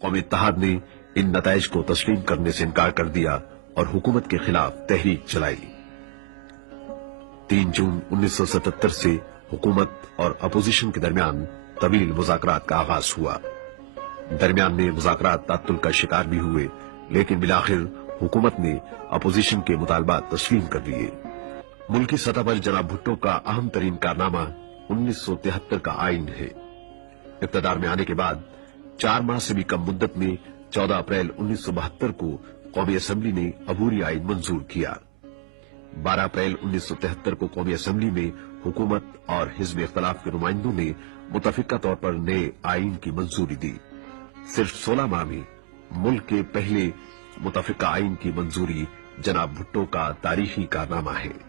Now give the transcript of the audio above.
قوم اتحاد نے ان نتائج کو تسلیم کرنے سے انکار کر دیا اور حکومت کے خلاف تحریک چلائی۔ 3 جون 1977 سے حکومت اور اپوزیشن کے درمیان طویل مذاکرات کا آغاز ہوا۔ درمیان میں مذاکرات تعطل کا شکار بھی ہوئے، لیکن بالآخر حکومت نے اپوزیشن کے مطالبات تسلیم کر لیے۔ ملکی سطح پر جناب بھٹو کا اہم ترین کارنامہ 1973 کا آئین ہے۔ اقتدار میں آنے کے بعد 4 ماہ سے بھی کم مدت میں 14 اپریل 1972 کو قومی اسمبلی نے عبوری آئین منظور کیا۔ 12 اپریل 1973 کو قومی اسمبلی میں حکومت اور حزب اختلاف کے نمائندوں نے متفقہ طور پر نئے آئین کی منظوری دی۔ صرف 16 ماہ میں ملک کے پہلے متفقہ آئین کی منظوری جناب بھٹو کا تاریخی کارنامہ ہے۔